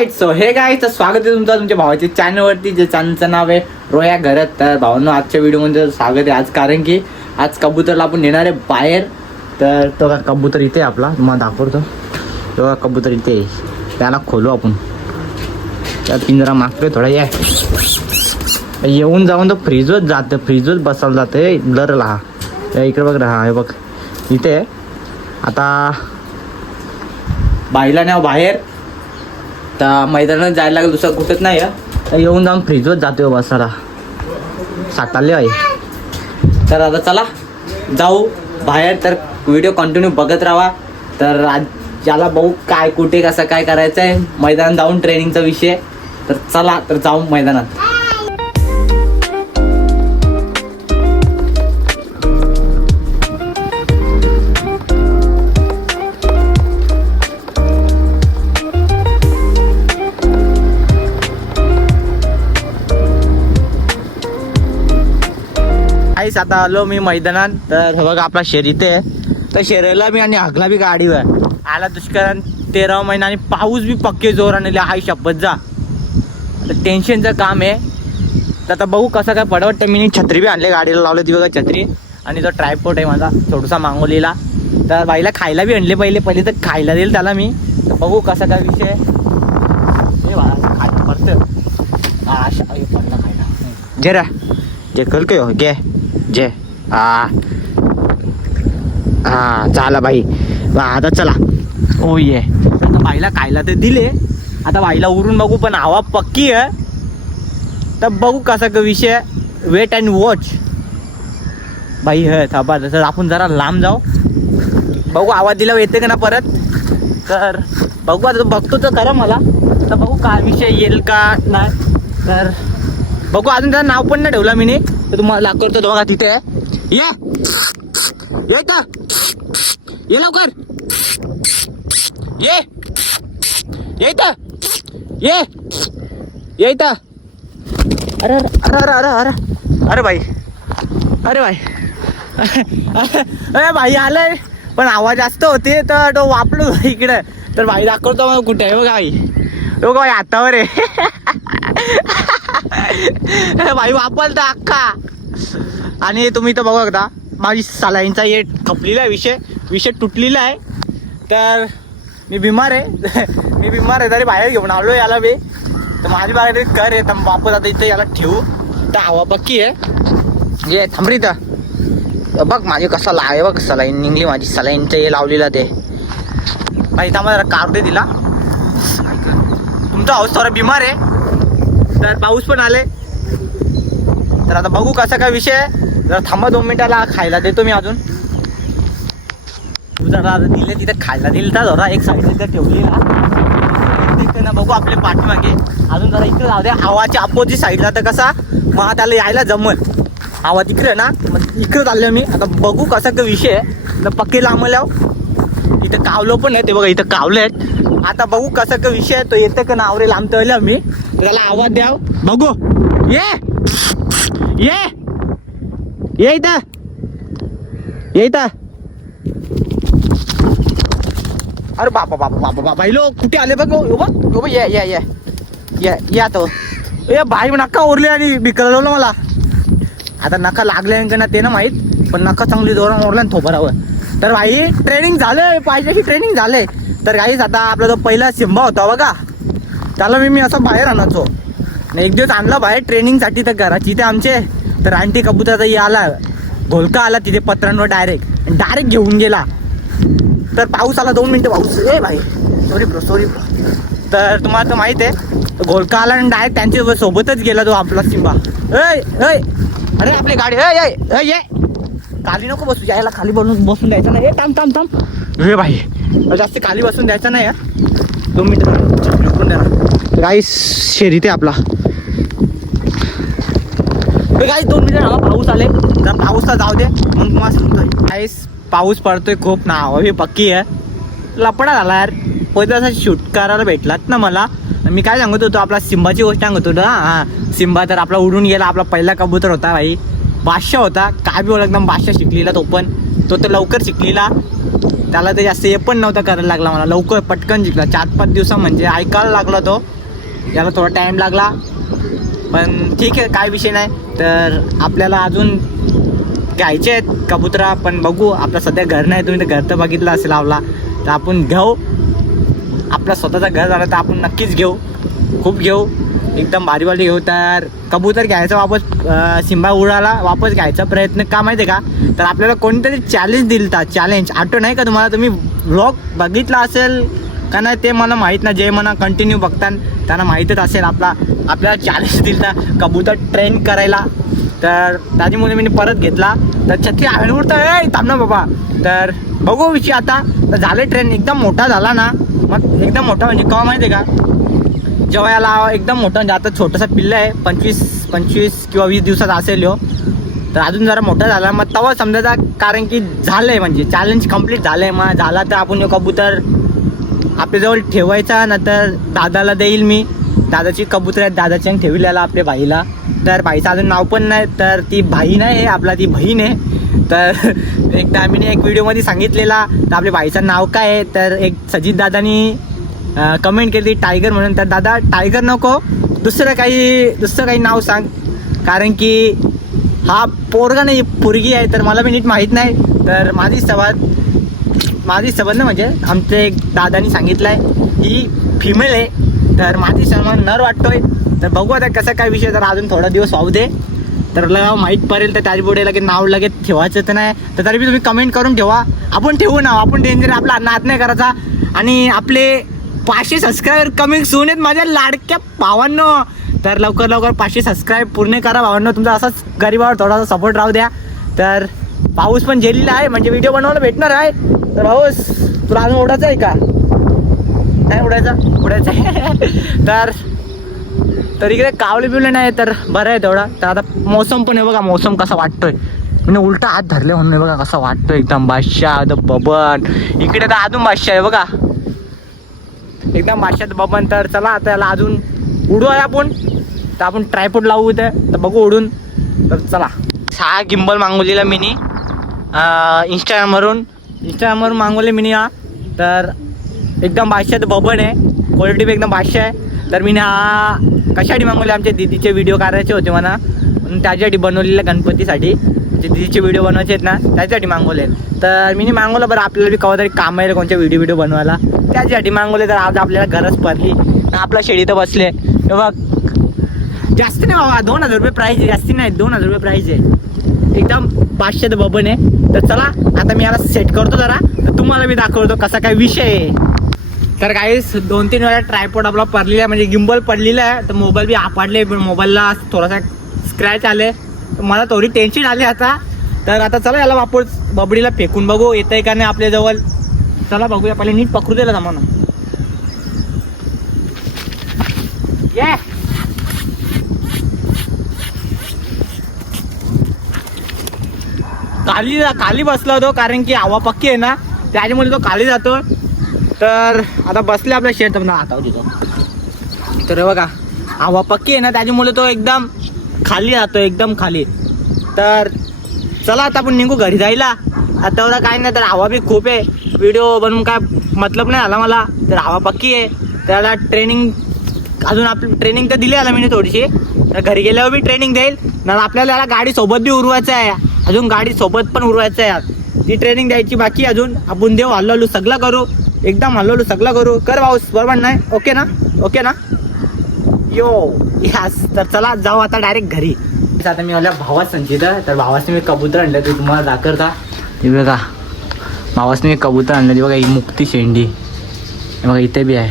Right. So हे गाईचं स्वागत आहे तुमचं तुमच्या भावाच्या चॅनलवरती, जे चॅनलचं नाव आहे रोया घरात. तर भावांनो, आजच्या व्हिडिओमध्ये स्वागत आहे आज, कारण की आज कबूतरला आपण नेणार आहे बाहेर. तर तो का कबूतर इथे आपला तुम्हाला दाखवतो. तो कबूतर इथे आहे, त्याला खोलू आपण. त्या पिंजरा मागतोय थोडा. येऊन जाऊन तो फ्रीजवर जातं, फ्रीजवर बसायला जाते ब्लरला. हा इकडे बघ, हा हे बघ इथे. आता बाईला नाव बाहेर तर मैदानात जायला लागेल, दुसरं कुठंच नाही आहे. येऊन जाऊन फ्रीजवर जातोय बसायला, साठाले आहे. तर आता चला जाऊ बाहेर. तर व्हिडिओ कंटिन्यू बघत राहा. तर आज याला बघू काय कुठे कसं काय करायचं आहे, मैदानात जाऊन ट्रेनिंगचा विषय. तर चला तर जाऊ मैदानात. आता आलो मी मैदानात. तर बघा आपला शेर इथे आहे. तर शेराला मी आणि हगला बी गाडीवर आला. दुष्काळ 13 महिना आणि पाऊस बी पक्के जोराने हाय शपथ जा. आता टेन्शनचं काम आहे. तर आता बघू कसं काय पडवट. मी छत्री बी आणले, गाडीला लावले ती बघा छत्री. आणि तो ट्रायपोर्ट आहे माझा थोडासा मागवलेला. तर बाईला खायला बी आणले, पहिले तर खायला देईल त्याला मी. तर बघू कसा काय विषय. हे बाळा खायला पडतं पडला खायला. जे रा जे कल काय हो घे जे. हा चला बाई. आता चला. ओ ये आता बाईला खायला तर दिले. आता बाईला उरून बघू, पण हवा पक्की आहे. तर बघू कसा का विषय. वेट अँड वॉच बाई. हे थांबा, तसं आपण जरा लांब जाऊ. बघू आवाज दिला येते का ना परत. तर बघू आता बघतो तर खरं मला. तर बघू काय विषय येईल का नाही. तर बघू. अजून त्याचं नाव पण नाही ठेवला मी. तर तुम्हाला दाखवतो बघा तिथे. ये का ये लवकर ये इथं ये इथं. अरे अरे अरे अरे अरे अरे बाई, अरे बाई. अरे बाई आलंय, पण आवाज जास्त होते तर तो वापलो इकडे. तर बाई दाखवतो मग कुठे आहे बघा. बाई तो बाई हातावर आहे. बाई वापरता अख्खा. आणि तुम्ही तर बघा एकदा माझी सलाईनचा हे खपलेला आहे, विषय तुटलेला आहे. तर मी बिमार आहे तरी बाहेर घेऊन आलो याला बी. तर माझी बाहेर कर आहे. तर वापस आता इथे याला ठेवू. तर हवा पक्की आहे. जे थांबरी तर बघ माझे कसा लावे बघ. सलाईन निघली माझी, सलाईनचं हे लावलेलं ते. बाई थांबा जरा कार दे दिला. तुमचा हाऊस थोडा बिमार आहे. तर पाऊस पण आले. तर आता बघू कसा काय विषय. जरा थांबा 2 मिनिटाला खायला देतो मी अजून. जरा दिले तिथे खायला दिलं तर जरा एक साईड तिथे ठेवलेला ना. बघू आपले पाठीमागे अजून जरा इकडे जाऊ द्या. हवाच्या अपोजिट साईडला तर कसा मग त्याला यायला जमल. हवा तिकडे ना, मग इकडे चाललो मी. आता बघू कसा काय विषय. तर पक्के लांबल्याव इथं कावलं पण आहे ते बघा, इथं कावले आहेत. आता बघू कसा काय विषय. तो येतं का नावरे लांबतवल्या मी. त्याला आवाज द्याव. बघू ये इथं अरे बाबा लो कुठे आले बघ. या तो ए बाई नका ओरले आणि बिकल मला. आता नका लागले का ना ते ना माहीत, पण नका चांगली जोरात ओरला ना थोपरावर. तर भाई ट्रेनिंग झालंय पाहिजे की ट्रेनिंग झालंय. तर काहीच आता आपला जो पहिला सिंबा होता बघा, त्याला मी असं बाहेर आणायचो. एक दिवस आणला बाहेर ट्रेनिंगसाठी. तर घराची इथे आमचे तर रानटी कबुतरचा आला, घोलका आला तिथे पत्रांवर डायरेक्ट घेऊन गेला. तर पाऊस आला 2 मिनिटं पाऊस. ए भाई सॉरी ब्रो. तर तुम्हाला तर माहित आहे घोलका आला आणि डायरेक्ट त्यांच्या सोबतच गेला तो आपला सिंबा. अरे आपली गाडी ये खाली नको बसू. यायला खाली बसून द्यायचं नाही. थांब रे भाई, जास्त खाली बसून द्यायचं नाही. 2 मिनिटं द्या ना. काही शेरी ते आपला काही 2 मिनिटं पाऊस आले. तर पाऊसला जाऊ दे मग तुम्हाला सांगतोय. काहीच पाऊस पडतोय खूप ना. हवा ही पक्की आहे. लपडा झाला यार. पहिले असा शूट करायला भेटलात ना मला. मी काय सांगत होतो, आपला सिंबाची गोष्ट सांगत होतो. सिंबा तर आपला उडून गेला. आपला पहिला कबूतर होता भाई, बादशाह होता. काय बी एकदम बादशाह शिकलेला तो पण. तो तर लवकर शिकलेला. त्याला ते जास्त हे पण नव्हता करायला लागला मला, लवकर पटकन जिंकला 4-5 दिवसा म्हणजे ऐकायला लागला तो. याला थोडा टाईम लागला पण ठीक आहे, काय विषय नाही. तर आपल्याला अजून घ्यायचे आहेत कबुतरा, पण बघू. आपलं सध्या घर नाही, तुम्ही तर घर तर बघितलं असेल आपला, तर आपण घेऊ. आपलं स्वतःचं घर झालं तर आपण नक्कीच घेऊ, खूप घेऊ, एकदम भारी घेऊ. तर कबूतर घ्यायचा वापस, सिंबा उडाला वापस घ्यायचा प्रयत्न का माहिती आहे का, तर आपल्याला कोणतरी चॅलेंज दिलता. चॅलेंज आठवण नाही का तुम्हाला, तुम्ही व्लॉग बघितला असेल का नाही ते मला माहीत नाही, जे मला कंटिन्यू बघतात त्यांना माहीतच असेल. आपल्याला चॅलेंज दिलता कबूतर ट्रेन करायला, तर त्याच्यामुळे मी परत घेतला. तर छत्री आवडतं थांब ना बाबा. तर बघू विषय आता. तर झाले ट्रेन, एकदम मोठा झाला ना, मग एकदम मोठा म्हणजे का माहिती आहे का, जेव्हा याला एकदम मोठं म्हणजे आता छोटासा पिल्ला आहे, 25 किंवा 20 दिवसाचा असेल हो, तर अजून जरा मोठा झाला मग तेव्हा समजायचा, कारण की झालं आहे म्हणजे चॅलेंज कंप्लीट झालं आहे. मग झाला तर आपण कबूतर आपल्याजवळ ठेवायचा, नंतर दादाला देईल मी. दादाची कबूतर आहेत, दादाच्या ठेवलेला आपल्या भाईला. तर भाईचं अजून नाव पण नाही, तर ती भाई नाही आहे आपला, ती बहीण आहे. तर एकदा आम्ही एक व्हिडिओमध्ये सांगितलेला, तर आपल्या भाईचं नाव काय आहे, तर एक सजित दादानी कमेंट केली टायगर म्हणून. तर दादा टायगर नको, दुसरं काही नाव सांग, कारण की हा पोरगा नाही पोरगी आहे, तर मला बी नीट माहीत नाही. तर माझी सबंध ना म्हणजे आमच्या एक दादानी सांगितलं आहे ही फिमेल आहे, तर माझी समान नर वाटतोय. तर बघू आता कसं काय विषय, तर अजून थोडा दिवस वाहू दे, तर माहीत पडेल. तर त्याच पुढे लगेच नाव लगेच ठेवायचं तर नाही, तर तरी बी तुम्ही कमेंट करून ठेवा. आपण ठेवू नाव, आपण डेंजर, आपला नाद नाही करायचा. आणि आपले 500 सबस्क्रायबर कमिंग सून आहेत माझ्या लाडक्या भावांनो. तर लवकर 500 सबस्क्राईब पूर्ण करा भावांनो. तुमचा असाच गरीबावर थोडासा सपोर्ट राहू द्या. तर पाऊस पण झेललेला आहे, म्हणजे व्हिडिओ बनवायला भेटणार आहे. तर पाऊस तुला अजून उडायचं आहे का, नाही उडायचं आहे. तर इकडे कावले बिवले नाही, तर बरं आहे तेवढा. तर आता मौसम पण आहे बघा, मौसम कसा वाटतोय, म्हणजे उलटा हात धरले म्हणून बघा कसा वाटतोय, एकदम बादशाह द बबन. इकडे तर अजून बादशाह आहे बघा, एकदम बादशाह द बबन. तर चला आता याला अजून उडू आहे आपण, तर आपण ट्रायपॉड लावू इथे, तर बघू उडून. तर चला 6 गिंबल मागवलेला मिनी इंस्टाग्रामवरून मागवले मिनी हा. तर एकदम बादशाह द बबन आहे, क्वालिटी बी एकदम बादशाह आहे. तर मी हा कशासाठी मागवले, आमच्या दीदीचे व्हिडिओ करायचे होते मला, त्याच्यासाठी बनवलेल्या गणपतीसाठी, जे दीदीचे व्हिडिओ बनवायचे आहेत ना त्याच्यासाठी मागवले. तर मी मागवलं, बरं आपल्याला बी कवा तरी काम आहे कोणत्या व्हिडिओ बनवायला, त्याच्यासाठी मागवले. तर आज आपल्याला गरज पडली, आपला शेळी तर बसले. बघ जास्त नाही बाबा, 2000 रुपये प्राईज आहे, जास्ती नाही, 2000 रुपये प्राईज आहे, एकदम बादशाह बबन आहे. तर चला आता मी याला सेट करतो जरा, तर तुम्हाला मी दाखवतो कसा काय विषय आहे. तर काहीच 2-3 वेळा ट्रायपॉड आपला पडलेला आहे, म्हणजे गिंबल पडलेला आहे. तर मोबाईल बी आपडले, पण मोबाईलला थोडासा स्क्रॅच आले, तर मला थोडी टेन्शन आली आता. तर आता चला याला वापस बबडीला फेकून बघू येतं आहे का नाही आपल्याजवळ. चला बघूया, पहिले नीट पकडू दिला जमाना. ये खाली बसला होतो, कारण की हवा पक्की आहे ना, त्याच्यामुळे तो खाली जातो. तर आता बसले आपल्या शेत आता तिथं, तर बघा हवा पक्की आहे ना, त्याच्यामुळे तो एकदम खाली जातो, एकदम खाली. तर चला आता आपण निघू घरी जायला. आता एवढा काय नाही, तर हवा बी खूप आहे, व्हिडिओ बनवून काय मतलब नाही आला मला. तर हवा पक्की आहे, त्याला ट्रेनिंग अजून आपली ट्रेनिंग तर दिली आला मी थोडीशी. तर घरी गेल्यावर बी ट्रेनिंग देईल ना, आपल्याला याला गाडी सोबत बी उरवायचं आहे, अजून गाडी सोबत पण उरवायचं आहे, ती ट्रेनिंग द्यायची बाकी अजून. आपण देऊ हल्लू सगळं करू, एकदम हल्लू सगळं करू. कर भाऊस, बरोबर नाही? ओके ना यो यास. तर चला जाऊ आता डायरेक्ट घरी. आता मी मला भावास संचित, तर भावासने मी कबूतर आणलं, ते तुम्हाला दाखवता. हे बघा भावासने मी कबूतर आणलं, ते बघा ही मुक्ती शेंडी, हे बघा इथे बी आहे,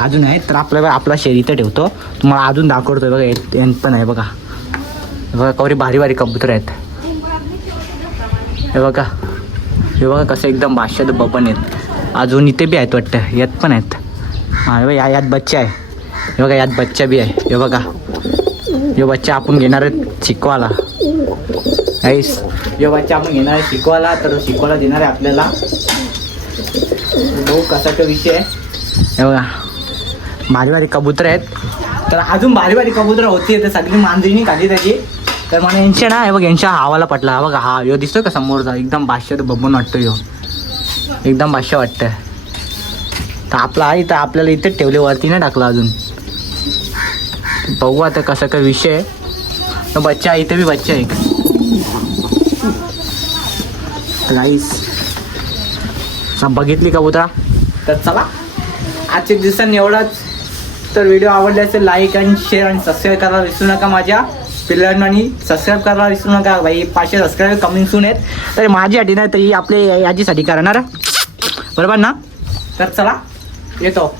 अजून आहे. तर आपला शेरी इथं ठेवतो, तुम्हाला अजून दाखवतोय. बघा हे पण आहे बघा, कवरी भारी कबूतर आहेत. हे बघा कसं एकदम बादशाह बबन आहेत. अजून इथे बी आहेत वाटतं, यात पण आहेत. हां हे बघा यात बच्चा आहे, हे बघा यात बच्चा बी आहे. हे बघा यो बच्चा आपण घेणार आहेत शिकवायला, यो बच्चा आपण घेणार आहे शिकवायला. तर शिकवायला देणार आहे आपल्याला. भाऊ कसा तो विषय आहे. हे बघा भारी कबूतर आहेत. तर अजून भारी कबूतर होती, तर सगळी मांजरीनी काढली त्याची. तर मला यांच्या ना, हे बघ यांच्या हावाला पटला. बघा हा यो दिसतोय का समोरचा, एकदम बादशाह बबन वाटतो यो. एकदम भाष्य वाटतं. तर आपला आहे तर आपल्याला इथेच ठेवले, वरती नाही टाकला अजून. बघू आता कसा काय विषय आहे. तर बच्चा आहे, इथे बी बच्चा आहे एक. गाईस बघितली कबुतरा. तर चला आजच्या दिवसांनी एवढाच. तर व्हिडिओ आवडला असेल लाईक आणि शेअर आणि सबस्क्राईब करायला विसरू नका. माझ्या पिल्लांना आणि सबस्क्राईब करायला विसरू नका भाई. 500 सबस्क्राईब कमिंग सून आहेत. तर माझ्यासाठी नाही तर ही आपले याचीसाठी करणार, बरोबर ना. तर चला येतो.